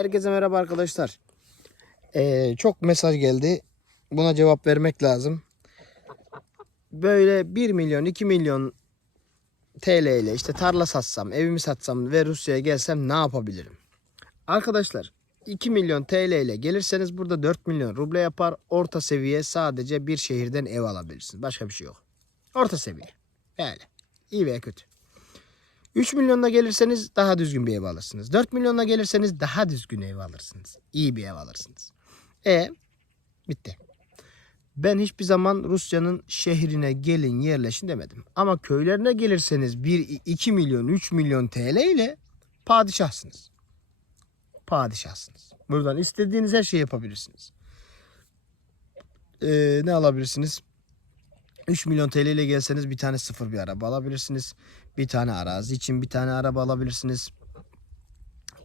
Herkese merhaba arkadaşlar. Ee, çok mesaj geldi. Buna cevap vermek lazım. Böyle 1 milyon 2 milyon TL ile işte tarla satsam, evimi satsam ve Rusya'ya gelsem ne yapabilirim? Arkadaşlar 2 milyon TL ile gelirseniz burada 4 milyon ruble yapar. Orta seviye sadece bir şehirden ev alabilirsiniz. Başka bir şey yok. Orta seviye. Yani iyi veya kötü. 3 milyonla gelirseniz daha düzgün bir ev alırsınız. 4 milyonla gelirseniz daha düzgün ev alırsınız. İyi bir ev alırsınız. E bitti. Ben hiçbir zaman Rusya'nın şehrine gelin yerleşin demedim. Ama köylerine gelirseniz 1 2 milyon 3 milyon TL ile padişahsınız. Padişahsınız. Buradan istediğiniz her şeyi yapabilirsiniz. Ee, ne alabilirsiniz? 3 milyon TL ile gelseniz bir tane sıfır bir araba alabilirsiniz. Bir tane arazi için bir tane araba alabilirsiniz.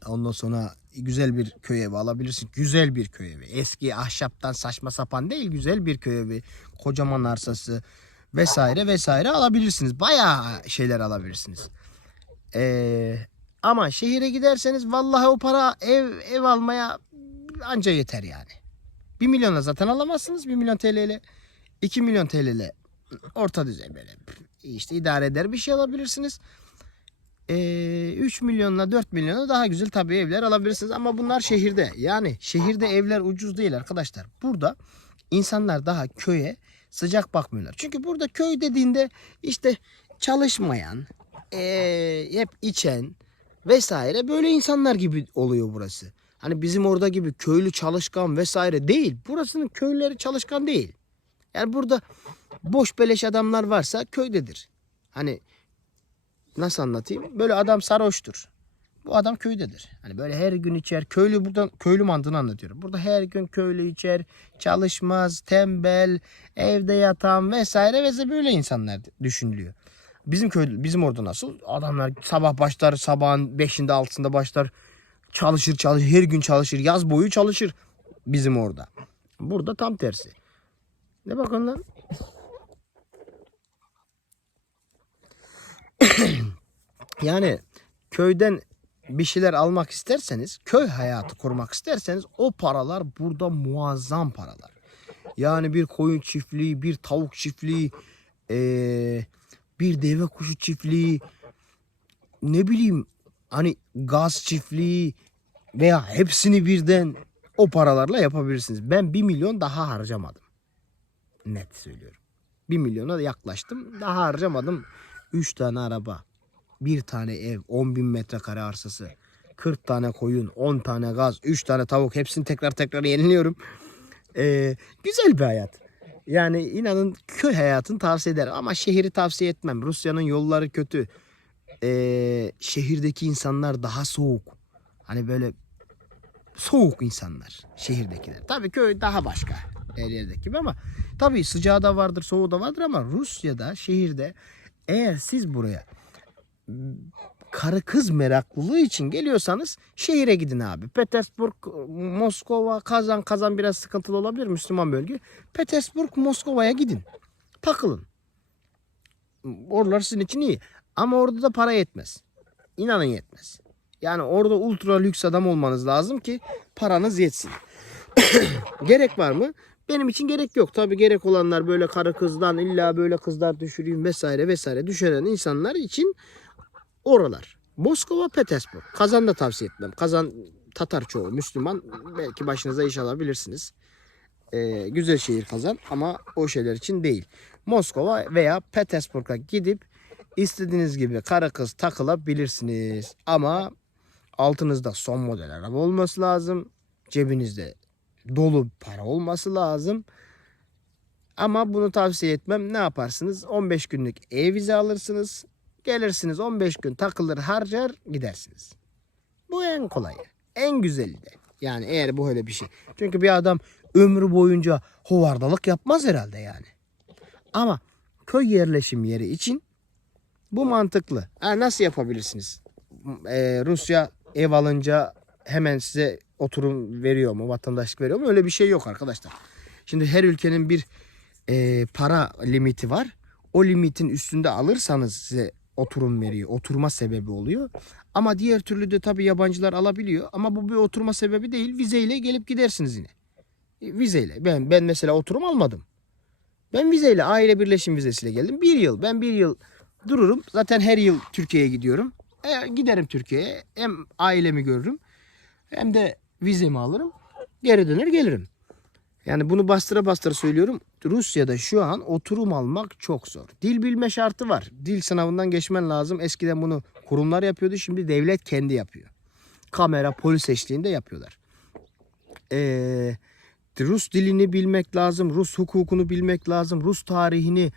Ondan sonra güzel bir köy evi alabilirsiniz. Güzel bir köy evi. Eski ahşaptan saçma sapan değil güzel bir köy evi. Kocaman arsası vesaire vesaire alabilirsiniz. Bayağı şeyler alabilirsiniz. Ee, ama şehire giderseniz vallahi o para ev ev almaya anca yeter yani. 1 milyona zaten alamazsınız. 1 milyon TL ile 2 milyon TL ile orta düzey böyle işte idare eder bir şey alabilirsiniz. Ee, 3 milyonla 4 milyona daha güzel tabii evler alabilirsiniz ama bunlar şehirde. Yani şehirde evler ucuz değil arkadaşlar. Burada insanlar daha köye sıcak bakmıyorlar. Çünkü burada köy dediğinde işte çalışmayan, ee, hep içen vesaire böyle insanlar gibi oluyor burası. Hani bizim orada gibi köylü çalışkan vesaire değil. Burasının köyleri çalışkan değil. Yani burada boş beleş adamlar varsa köydedir. Hani nasıl anlatayım? Böyle adam sarhoştur. Bu adam köydedir. Hani böyle her gün içer. Köylü buradan köylü mantığını anlatıyorum. Burada her gün köylü içer, çalışmaz, tembel, evde yatan vesaire vesaire böyle insanlar düşünülüyor. Bizim köy bizim orada nasıl? Adamlar sabah başlar, sabahın 5'inde 6'sında başlar. Çalışır, çalışır, her gün çalışır, yaz boyu çalışır bizim orada. Burada tam tersi. Ne bakın lan? yani köyden bir şeyler almak isterseniz, köy hayatı kurmak isterseniz o paralar burada muazzam paralar. Yani bir koyun çiftliği, bir tavuk çiftliği, eee, bir deve kuşu çiftliği, ne bileyim hani gaz çiftliği veya hepsini birden o paralarla yapabilirsiniz. Ben 1 milyon daha harcamadım. Net söylüyorum. 1 milyona yaklaştım. Daha harcamadım. 3 tane araba, bir tane ev, 10 bin metrekare arsası, 40 tane koyun, 10 tane gaz, 3 tane tavuk hepsini tekrar tekrar yeniliyorum. Ee, güzel bir hayat. Yani inanın köy hayatını tavsiye ederim ama şehri tavsiye etmem. Rusya'nın yolları kötü. Ee, şehirdeki insanlar daha soğuk. Hani böyle soğuk insanlar şehirdekiler. Tabii köy daha başka her yerdeki gibi ama tabii sıcağı da vardır, soğuğu da vardır ama Rusya'da şehirde eğer siz buraya karı kız meraklılığı için geliyorsanız şehire gidin abi. Petersburg, Moskova, Kazan, Kazan biraz sıkıntılı olabilir Müslüman bölge. Petersburg, Moskova'ya gidin. Takılın. Oralar sizin için iyi. Ama orada da para yetmez. İnanın yetmez. Yani orada ultra lüks adam olmanız lazım ki paranız yetsin. gerek var mı? Benim için gerek yok. Tabi gerek olanlar böyle karı kızdan illa böyle kızlar düşüreyim vesaire vesaire düşüren insanlar için oralar. Moskova, Petersburg. Kazan da tavsiye etmem. Kazan Tatar çoğu Müslüman. Belki başınıza iş alabilirsiniz. Ee, güzel şehir Kazan ama o şeyler için değil. Moskova veya Petersburg'a gidip istediğiniz gibi karı kız takılabilirsiniz. Ama altınızda son model araba olması lazım. Cebinizde dolu para olması lazım. Ama bunu tavsiye etmem. Ne yaparsınız? 15 günlük ev vize alırsınız. Gelirsiniz 15 gün takılır harcar gidersiniz. Bu en kolayı. En güzeli de. Yani eğer bu öyle bir şey. Çünkü bir adam ömrü boyunca hovardalık yapmaz herhalde yani. Ama köy yerleşim yeri için bu mantıklı. Ha, nasıl yapabilirsiniz? Ee, Rusya ev alınca hemen size oturum veriyor mu, vatandaşlık veriyor mu? Öyle bir şey yok arkadaşlar. Şimdi her ülkenin bir e, para limiti var. O limitin üstünde alırsanız size oturum veriyor. Oturma sebebi oluyor. Ama diğer türlü de tabii yabancılar alabiliyor. Ama bu bir oturma sebebi değil. Vizeyle gelip gidersiniz yine. E, Vizeyle. Ben ben mesela oturum almadım. Ben vizeyle aile birleşim vizesiyle geldim. Bir yıl. Ben bir yıl dururum. Zaten her yıl Türkiye'ye gidiyorum. E, giderim Türkiye'ye. Hem ailemi görürüm. Hem de vizemi alırım. Geri döner gelirim. Yani bunu bastıra bastıra söylüyorum. Rusya'da şu an oturum almak çok zor. Dil bilme şartı var. Dil sınavından geçmen lazım. Eskiden bunu kurumlar yapıyordu. Şimdi devlet kendi yapıyor. Kamera, polis eşliğinde yapıyorlar. Ee, Rus dilini bilmek lazım. Rus hukukunu bilmek lazım. Rus tarihini,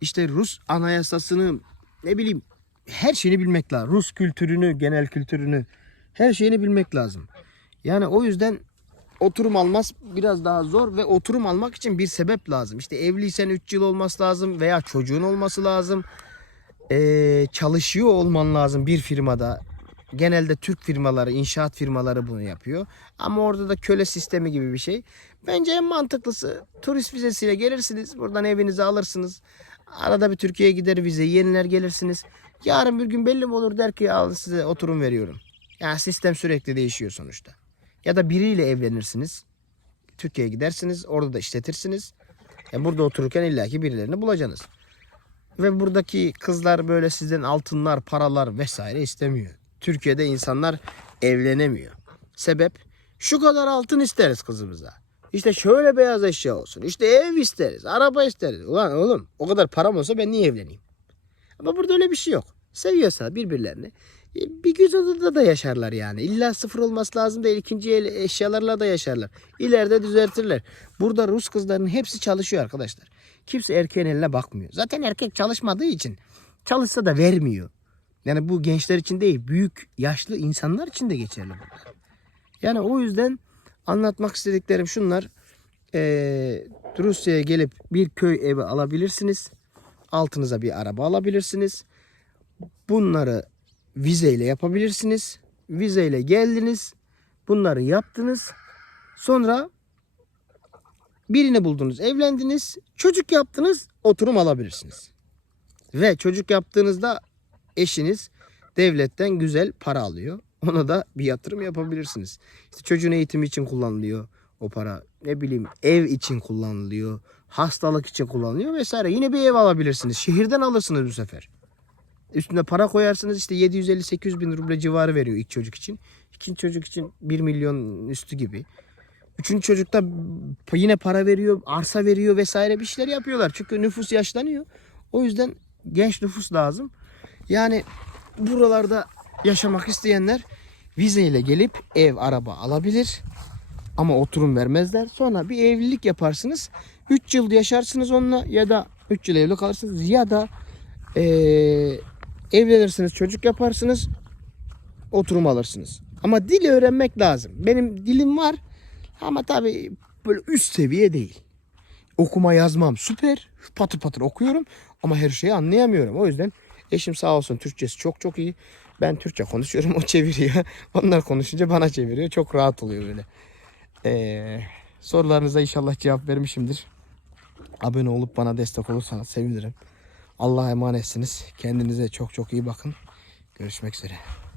işte Rus anayasasını, ne bileyim her şeyini bilmek lazım. Rus kültürünü, genel kültürünü, her şeyini bilmek lazım. Yani o yüzden oturum almaz biraz daha zor ve oturum almak için bir sebep lazım. İşte evliysen 3 yıl olması lazım veya çocuğun olması lazım. Ee, çalışıyor olman lazım bir firmada. Genelde Türk firmaları, inşaat firmaları bunu yapıyor. Ama orada da köle sistemi gibi bir şey. Bence en mantıklısı turist vizesiyle gelirsiniz. Buradan evinizi alırsınız. Arada bir Türkiye'ye gider vize yeniler gelirsiniz. Yarın bir gün belli mi olur der ki al size oturum veriyorum. Yani sistem sürekli değişiyor sonuçta. Ya da biriyle evlenirsiniz. Türkiye'ye gidersiniz. Orada da işletirsiniz. E burada otururken illaki birilerini bulacaksınız. Ve buradaki kızlar böyle sizden altınlar, paralar vesaire istemiyor. Türkiye'de insanlar evlenemiyor. Sebep şu kadar altın isteriz kızımıza. İşte şöyle beyaz eşya olsun. İşte ev isteriz, araba isteriz. Ulan oğlum o kadar param olsa ben niye evleneyim? Ama burada öyle bir şey yok. Seviyorsa birbirlerini bir güzel odada da yaşarlar yani. İlla sıfır olması lazım değil. İkinci el eşyalarla da yaşarlar. İleride düzeltirler. Burada Rus kızlarının hepsi çalışıyor arkadaşlar. Kimse erkeğin eline bakmıyor. Zaten erkek çalışmadığı için çalışsa da vermiyor. Yani bu gençler için değil, büyük yaşlı insanlar için de geçerli burada. Yani o yüzden anlatmak istediklerim şunlar. Ee, Rusya'ya gelip bir köy evi alabilirsiniz. Altınıza bir araba alabilirsiniz. Bunları vizeyle yapabilirsiniz. Vizeyle geldiniz. Bunları yaptınız. Sonra birini buldunuz, evlendiniz, çocuk yaptınız, oturum alabilirsiniz. Ve çocuk yaptığınızda eşiniz devletten güzel para alıyor. Ona da bir yatırım yapabilirsiniz. İşte çocuğun eğitimi için kullanılıyor o para. Ne bileyim ev için kullanılıyor. Hastalık için kullanılıyor vesaire. Yine bir ev alabilirsiniz. Şehirden alırsınız bu sefer. Üstüne para koyarsınız işte 750-800 bin ruble civarı veriyor ilk çocuk için. İkinci çocuk için 1 milyon üstü gibi. Üçüncü çocukta yine para veriyor, arsa veriyor vesaire bir şeyler yapıyorlar. Çünkü nüfus yaşlanıyor. O yüzden genç nüfus lazım. Yani buralarda yaşamak isteyenler vizeyle gelip ev, araba alabilir. Ama oturum vermezler. Sonra bir evlilik yaparsınız. 3 yıl yaşarsınız onunla ya da 3 yıl evli kalırsınız ya da eee, evlenirsiniz, çocuk yaparsınız, oturum alırsınız. Ama dil öğrenmek lazım. Benim dilim var ama tabii böyle üst seviye değil. Okuma yazmam süper. Patır patır okuyorum ama her şeyi anlayamıyorum. O yüzden eşim sağ olsun Türkçesi çok çok iyi. Ben Türkçe konuşuyorum o çeviriyor. Onlar konuşunca bana çeviriyor. Çok rahat oluyor böyle. Ee, sorularınıza inşallah cevap vermişimdir. Abone olup bana destek olursanız sevinirim. Allah'a emanetsiniz. Kendinize çok çok iyi bakın. Görüşmek üzere.